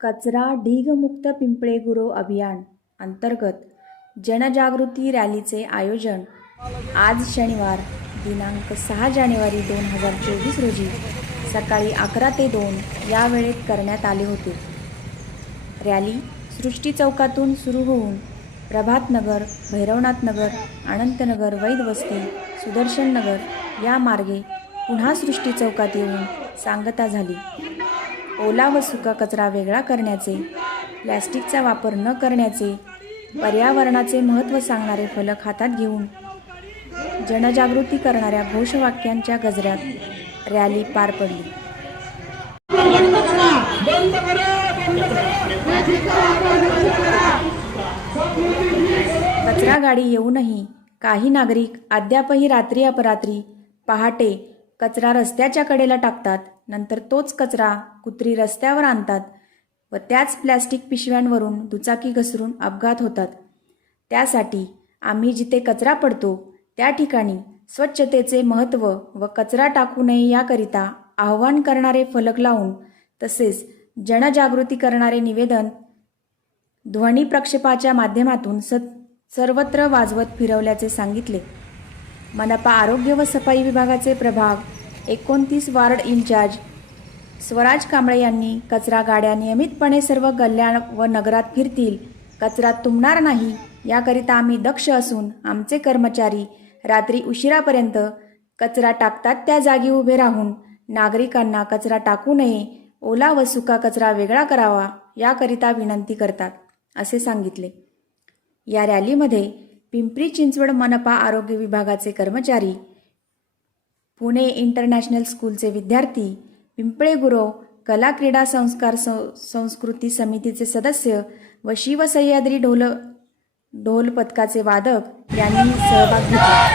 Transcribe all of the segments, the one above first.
कचरा ढीगमुक्त पिंपळे गुरव अभियान अंतर्गत जनजागृती रॅलीचे आयोजन आज शनिवार दिनांक सहा जानेवारी दोन हजार चोवीस रोजी सकाळी अकरा ते दोन या वेळेत करण्यात आले होते. रॅली सृष्टी चौकातून सुरू होऊन प्रभातनगर भैरवनाथनगर अनंतनगर वैदवस्ती सुदर्शननगर या मार्गे पुन्हा सृष्टी चौकात येऊन सांगता झाली. ओला व सुका कचरा वेगळा करण्याचे प्लॅस्टिकचा वापर न करण्याचे पर्यावरणाचे महत्त्व सांगणारे फलक हातात घेऊन जनजागृती करणाऱ्या घोषवाक्यांच्या गजऱ्यात रॅली पार पडली. कचरा गाडी येऊनही काही नागरिक अद्यापही रात्री अपरात्री पहाटे कचरा रस्त्याच्या कडेला टाकतात. नंतर तोच कचरा कुत्री रस्त्यावर आणतात व त्याच प्लॅस्टिक पिशव्यांवरून दुचाकी घसरून अपघात होतात. त्यासाठी आम्ही जिथे कचरा पडतो त्या ठिकाणी स्वच्छतेचे महत्त्व व कचरा टाकू नये याकरिता आव्हान करणारे फलक लावून तसेच जनजागृती करणारे निवेदन ध्वनी प्रक्षेपाच्या माध्यमातून स सर्वत्र वाजवत फिरवल्याचे सांगितले. मनपा आरोग्य व सफाई विभागाचे प्रभाग एकोणतीस वार्ड इन्चार्ज स्वराज कांबळे यांनी कचरा गाड्या नियमितपणे सर्व गल्ल्या व नगरात फिरतील. कचरा तुंबणार नाही याकरिता आम्ही दक्ष असून आमचे कर्मचारी रात्री उशिरापर्यंत कचरा टाकतात त्या जागी उभे राहून. नागरिकांना कचरा टाकू नये ओला व सुका कचरा वेगळा करावा याकरिता विनंती करतात असे सांगितले. या रॅलीमध्ये पिंपरी चिंचवड मनपा आरोग्य विभागाचे कर्मचारी पुणे इंटरनॅशनल स्कूलचे विद्यार्थी पिंपळे गुरव कला क्रीडा संस्कार सं संस्कृती समितीचे सदस्य व शिवसह्याद्री ढोल ढोल पथकाचे वादक यांनी सहभाग घेतला.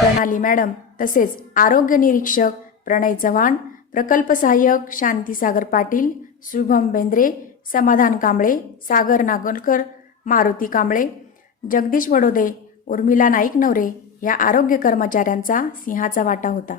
प्रणाली मॅडम तसेच आरोग्य निरीक्षक प्रणय चव्हाण प्रकल्प सहाय्यक शांतीसागर पाटील शुभम बेंद्रे समाधान कांबळे सागर नागोलकर मारुती कांबळे जगदीश वडोदे उर्मिला नाईक नवरे या आरोग्य कर्मचाऱ्यांचा सिंहाचा वाटा होता.